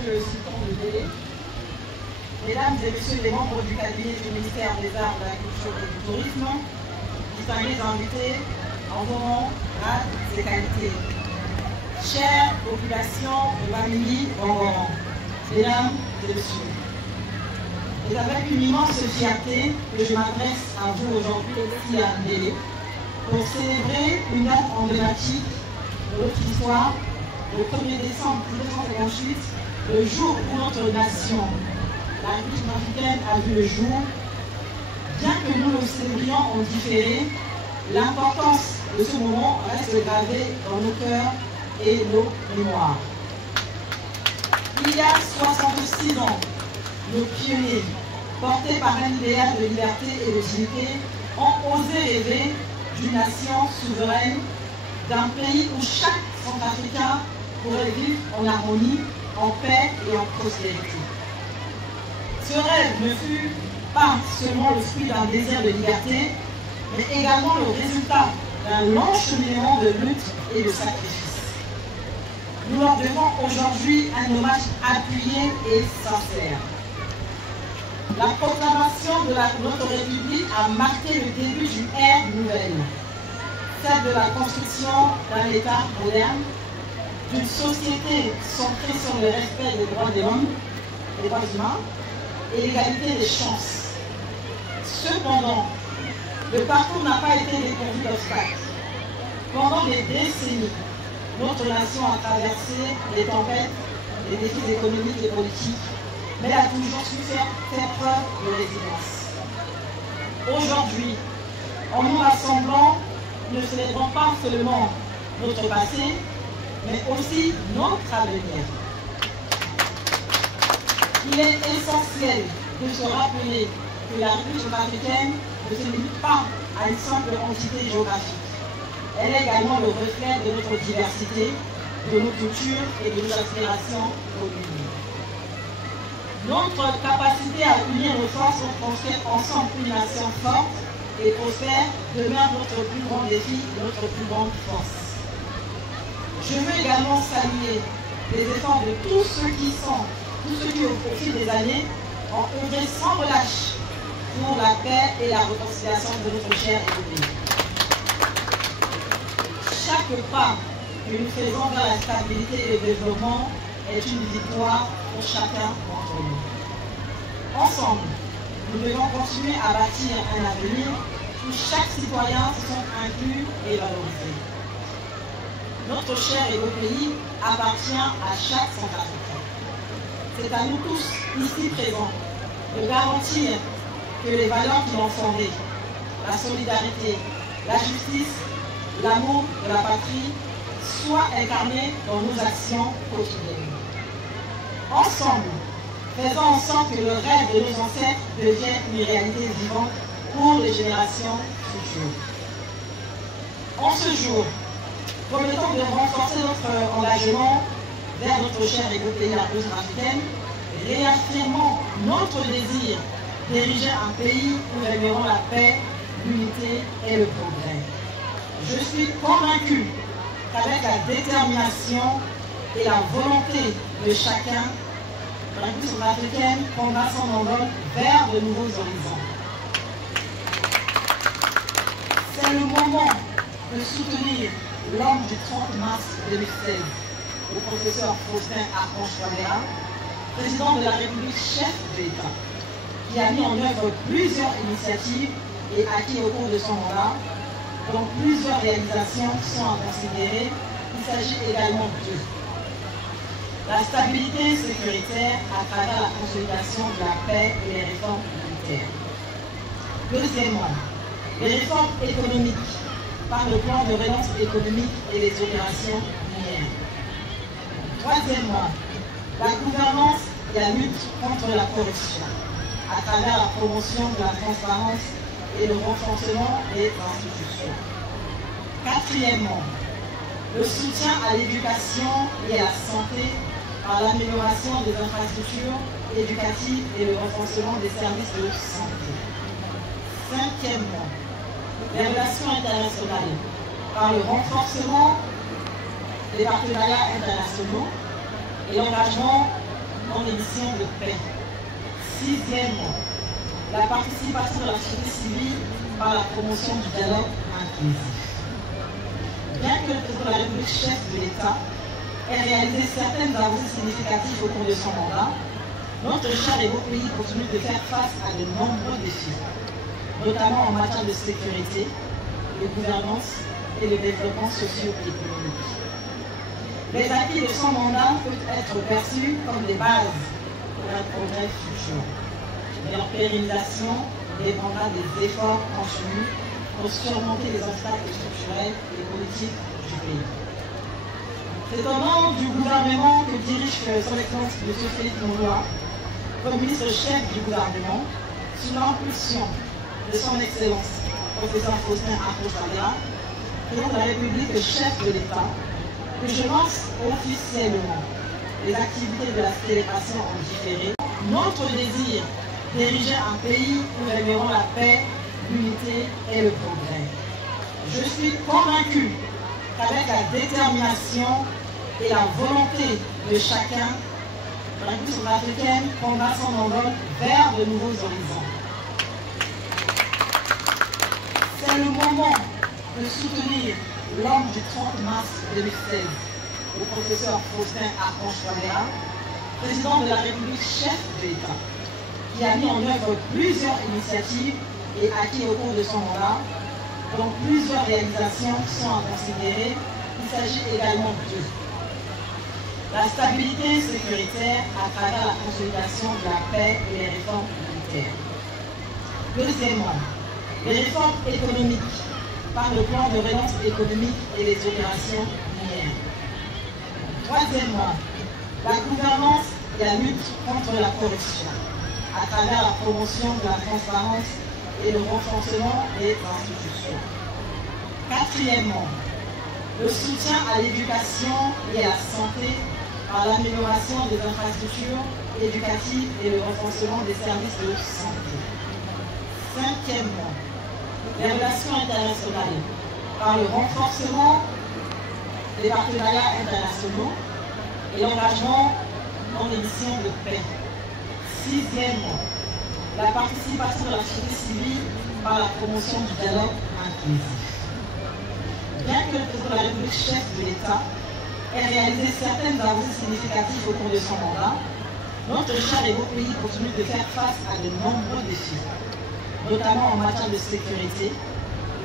Monsieur le Sultan de Délé, Mesdames et Messieurs les membres du cabinet du ministère des Arts, de la Culture et du Tourisme, distingués invités en vos rangs, grades et qualités, chère population de Bamingui-Bangoran, Mesdames et Messieurs, c'est avec une immense fierté que je m'adresse à vous aujourd'hui ici à Délé pour célébrer une date emblématique de notre histoire, le 1er décembre 1958, le jour où notre nation, la République africaine, a vu le jour. Bien que nous le célébrions en différé, l'importance de ce moment reste gravée dans nos cœurs et nos mémoires. Il y a 66 ans, nos pionniers, portés par un idéal de liberté et de dignité, ont osé rêver d'une nation souveraine, d'un pays où chaque Centrafricain pourrait vivre en harmonie, en paix et en prospérité. Ce rêve ne fut pas seulement le fruit d'un désir de liberté, mais également le résultat d'un long cheminement de lutte et de sacrifice. Nous leur devons aujourd'hui un hommage appuyé et sincère. La proclamation de notre République a marqué le début d'une ère nouvelle, celle de la construction d'un État moderne, d'une société centrée sur le respect des droits de l'homme, des droits humains et l'égalité des chances. Cependant, le parcours n'a pas été dépourvu d'obstacles. Pendant des décennies, notre nation a traversé les tempêtes, les défis économiques et politiques, mais elle a toujours su faire preuve de résilience. Aujourd'hui, en nous rassemblant, nous ne célébrons pas seulement notre passé, mais aussi notre avenir. Il est essentiel de se rappeler que la République africaine ne se limite pas à une simple entité géographique. Elle est également le reflet de notre diversité, de nos cultures et de nos aspirations communes. Notre capacité à unir nos forces pour construire ensemble une nation forte et prospère demeure notre plus grand défi et notre plus grande force. Je veux également saluer les efforts de tous ceux qui, au fil des années, ont œuvré sans relâche pour la paix et la réconciliation de notre cher pays. Chaque pas que nous faisons vers la stabilité et le développement est une victoire pour chacun d'entre nous. Ensemble, nous devons continuer à bâtir un avenir où chaque citoyen se sent inclus et valorisé. Notre cher et beau pays appartient à chaque Centrafricain. C'est à nous tous, ici présents, de garantir que les valeurs qui l'ont fondé, la solidarité, la justice, l'amour de la patrie, soient incarnées dans nos actions quotidiennes. Ensemble, faisons en sorte que le rêve de nos ancêtres devienne une réalité vivante pour les générations futures. En ce jour, promettons de renforcer notre engagement vers notre cher et beau pays, la République africaine, réaffirmant notre désir d'ériger un pays où régneront la paix, l'unité et le progrès. Je suis convaincu qu'avec la détermination et la volonté de chacun, la République africaine prendra son envol vers de nouveaux horizons. C'est le moment de soutenir l'homme du 30 mars 2016, le professeur Faustin Archange-Touadéra, président de la République, chef de l'État, qui a mis en œuvre plusieurs initiatives et acquis au cours de son mandat, dont plusieurs réalisations sont à considérer. Il s'agit également de la stabilité sécuritaire à travers la consolidation de la paix et les réformes militaires. Deuxièmement, les réformes économiques par le plan de relance économique et les opérations minières. Troisièmement, la gouvernance et la lutte contre la corruption à travers la promotion de la transparence et le renforcement des institutions. Quatrièmement, le soutien à l'éducation et à la santé par l'amélioration des infrastructures éducatives et le renforcement des services de santé. Cinquièmement, les relations internationales par le renforcement des partenariats internationaux et l'engagement dans les missions de paix. Sixièmement, la participation de la société civile par la promotion du dialogue inclusif. Bien que le président de la République, chef de l'État, ait réalisé certaines avancées significatives au cours de son mandat, notre cher et beau pays continue de faire face à de nombreux défis, notamment en matière de sécurité, de gouvernance et de développement socio-économique. Les acquis de son mandat peuvent être perçus comme des bases pour un progrès futur. Mais leur pérennisation dépendra des efforts continus pour surmonter les obstacles structurels et politiques du pays. C'est au nom du gouvernement que dirige son Excellence M. Philippe Mouloua, comme ministre-chef du gouvernement, sous l'impulsion de son Excellence, professeur Faustin Archange-Touadéra, président de la République, chef de l'État, que je lance officiellement les activités de la célébration en différé. Notre désir d'ériger un pays où nous aimerons la paix, l'unité et le progrès. Je suis convaincu qu'avec la détermination et la volonté de chacun, la République africaine prendra son envol vers de nouveaux horizons. C'est le moment de soutenir l'homme du 30 mars 2016, le professeur Faustin Archange-Touadéra, président de la République, chef de l'État, qui a mis en œuvre plusieurs initiatives et acquis au cours de son mandat, dont plusieurs réalisations sont à considérer. Il s'agit également de la stabilité sécuritaire à travers la consolidation de la paix et les réformes militaires. Deuxièmement, les réformes économiques par le plan de relance économique et les opérations minières. Troisièmement, la gouvernance et la lutte contre la corruption à travers la promotion de la transparence et le renforcement des institutions. Quatrièmement, le soutien à l'éducation et à la santé par l'amélioration des infrastructures éducatives et le renforcement des services de santé. Cinquièmement, les relations internationales par le renforcement des partenariats internationaux et l'engagement dans les missions de paix. Sixièmement, la participation de la société civile par la promotion du dialogue inclusif. Bien que le président de la République, chef de l'État, ait réalisé certaines avancées significatives au cours de son mandat, notre cher et beau pays continue de faire face à de nombreux défis, notamment en matière de sécurité,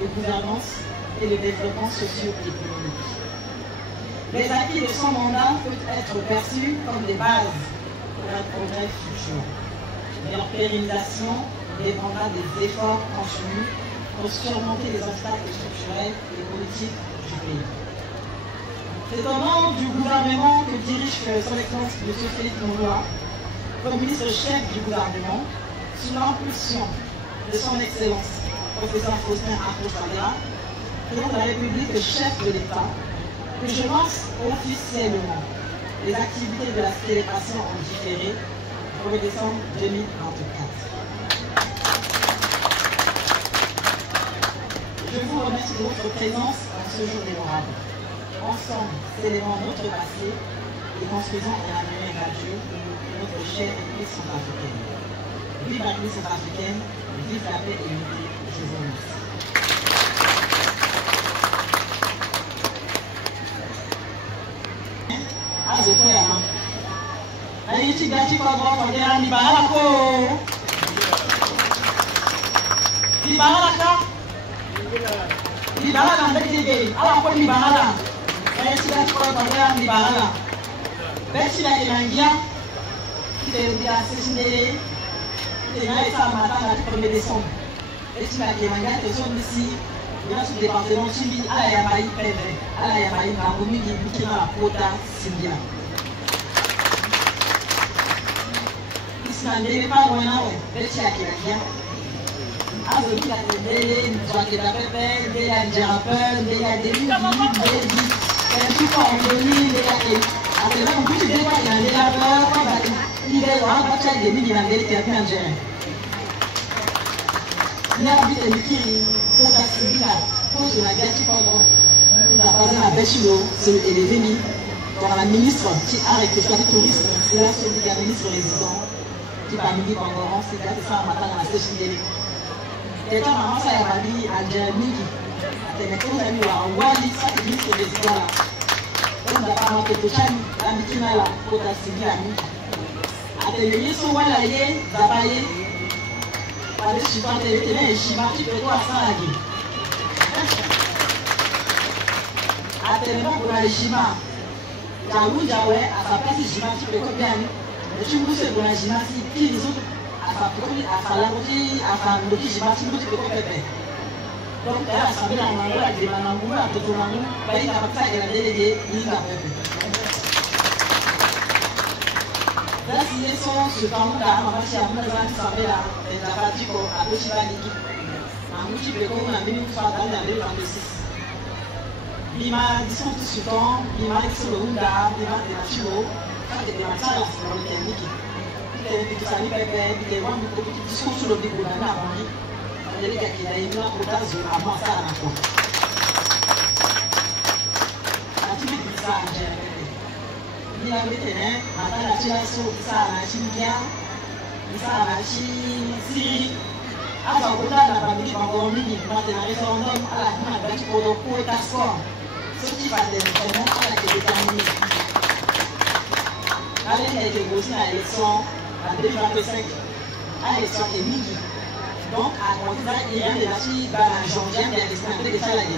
de gouvernance et de développement socio-économique. Les acquis de son mandat peuvent être perçus comme des bases pour un progrès futur. Mais leur pérennisation dépendra des efforts continus pour surmonter les obstacles structurels et politiques du pays. C'est au nom du gouvernement que dirige son Excellence M. Philippe Mouloua, comme ministre-chef du gouvernement, sous l'impulsion de son Excellence, professeur Faustin Archange-Touadéra, président de la République, chef de l'État, que je lance officiellement les activités de la célébration en différé pour le décembre 2024. Je vous remercie de votre présence en ce jour mémorable. Ensemble, célébrons notre passé et construisons un avenir radieux de notre chère République centrafricaine. Vive la République centrafricaine, vive la paix et l'unité. Je vous remercie. Azokoyama. Aïti gati kwa kwa kwa ni bahala ko. Ni bahala ka. Ni bahala mbeki gei. Ala ko ni bahala. Aïti gati kwa kwa ni bahala. Besi la kenangia. Kite ndia sesindele. Kite na esa matanga le 1er décembre. Besi la kenangia te son ici. Dans ce département, Chimbi, à la Yamaï Pèvre, à la Yamaï Maroumi, qui la Pota, Simbia. Isma n'est pas loin, Betty a Kélakia. Azoki a Télé, nous avons la Pépé, des Djérapel, des Demi, des tout en Denis, des après là, on peut se dire qu'il y a des laveurs, il est là, on va faire des milliers d'années qui a bien géré. Il y a des qui pour la Sibila, pour la gâchis pendant la base à Béchilo, c'est élevé. Donc la ministre qui a réfléchi au tourisme, c'est là celui qui est ministre résident, qui va nous dire encore, c'est ça matin dans la station télé. Et quand maman ça m'a dit à Djamini, à Ténécon, à Wali, ça c'est ministre résident là. Donc on n'a pas manqué de chani, la mitina là, pour la civile à nous. À Ténécon, son Wala yé, Zabaye, par les chivas, Ténécon, et Chiva, tu peux quoi ça là? À Ténécon, pour la Chiva. Jaou Jaoué, à sa place, Jima, tu peux bien. Mais tu me dis que la Jima, si qui les autres, à sa produit, à sa langue, à sa langue, Jima, tu peux faire. Donc, elle a samedi en anglais, elle dit, en anglais, à tout le monde, il a pas ça, elle a délégué, il a fait. Là, si les sons se tendent là, on va chercher à vous, ça s'appelle là, et la partie pour à Pochiba Niki. En multiple, comme on a mis une fois dans l'année 26. Bima disons tout ce temps, Bima est sur le Hunda, Bima est la Chiro, quand il est en salle, c'est dans le technique. Il est petit sali pépé, il est vraiment beaucoup de discours sur le bigot d'un arrondi. Il y a des gars qui ont une autre tasse avant ça à la fois. La timide dit ça à Jérémie. Il a mis un, matin la chine sur ça à la chine bien, ça à la chine Syrie. À sa côté, la famille va encore mini, maintenant la référendum à la fin avec Kodoko et Tascom. Ce qui va déterminer à la déterminée. Avec a été posé à l'élection en 2025, à l'élection de midi. Donc, à Contina, il y a des filles dans la Georgienne qui a été installée de Chaladé.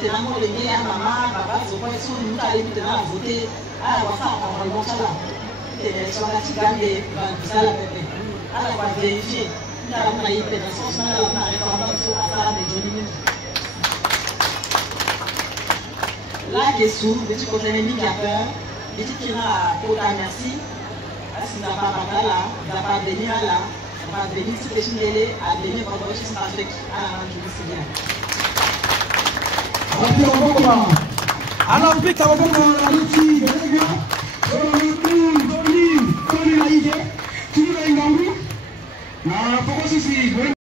Maintenant, les gars, maman, papa, ils ont pas été nous allés maintenant voter à la WhatsApp en remontant Chala. Et l'élection de la Tigane de Banzala Pepe. À la fois vérifier. Il y a une pénétration sur la référendum sur la salle de Johnny. Là, des sous, des petits côtés ennemis qui a peur, des petits qui n'ont pas merci. Parce qu'il n'a pas battu là, il n'a pas venu là, il n'a pas venu si les Chinois à venir pour le Chine Afrique à la main du Seigneur. Alors, puis, quand on va la routine, tu vas y aller, tu vas y aller.